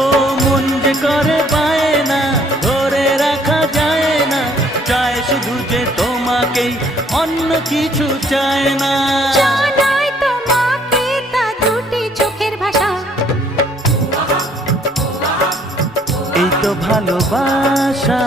ও মন যে করে পায় না, ধরে রাখা যায় না, চায় শুধু যে তোমাকেই, অন্য কিছু চায় না। জানাই তোমাকে তা দুটি চোখের ভাষা, এই তো ভালোবাসা।